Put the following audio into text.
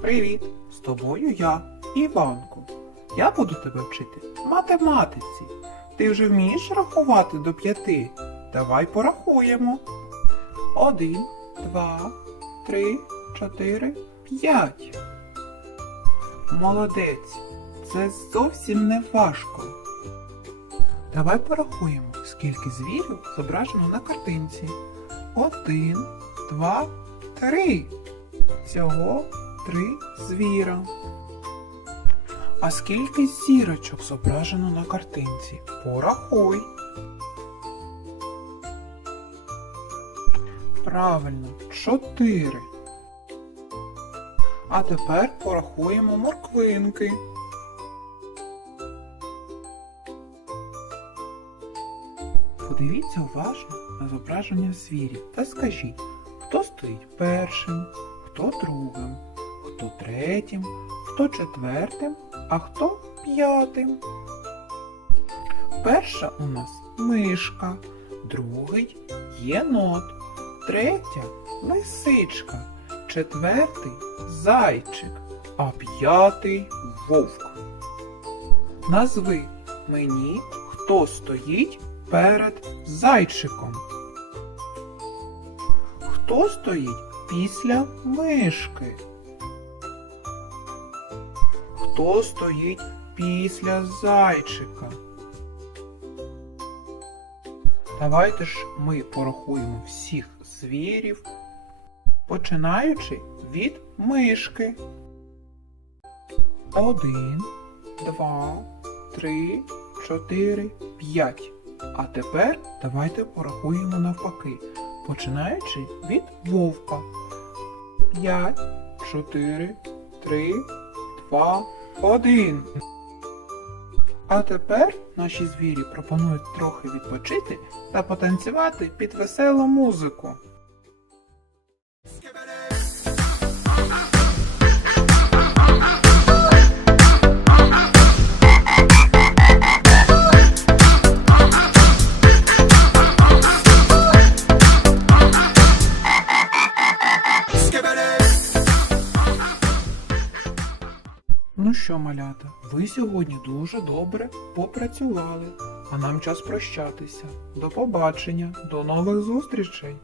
Привіт! З тобою я, Іванко. Я буду тебе вчити математиці. Ти вже вмієш рахувати до п'яти? Давай порахуємо. Один, два, три, чотири, п'ять. Молодець. Це зовсім не важко. Давай порахуємо, скільки звірів зображено на картинці. Один, два, три. Всього три звіра. А скільки зірочок зображено на картинці? Порахуй. Правильно, чотири. А тепер порахуємо морквинки. Подивіться уважно на зображення звірів та скажіть, хто стоїть першим, хто другим, хто третім, хто четвертим, а хто п'ятим. Перша у нас мишка, другий єнот, третя лисичка, четвертий зайчик, а п'ятий вовк. Назви мені, хто стоїть перед зайчиком. Хто стоїть після мишки? Хто стоїть після зайчика? Давайте ж ми порахуємо всіх звірів, починаючи від мишки. Один, два, три, чотири, п'ять. А тепер давайте порахуємо навпаки, починаючи від вовка. П'ять, чотири, три, два, один. А тепер наші звірі пропонують трохи відпочити та потанцювати під веселу музику. Ну що, малята, ви сьогодні дуже добре попрацювали, а нам час прощатися. До побачення, до нових зустрічей!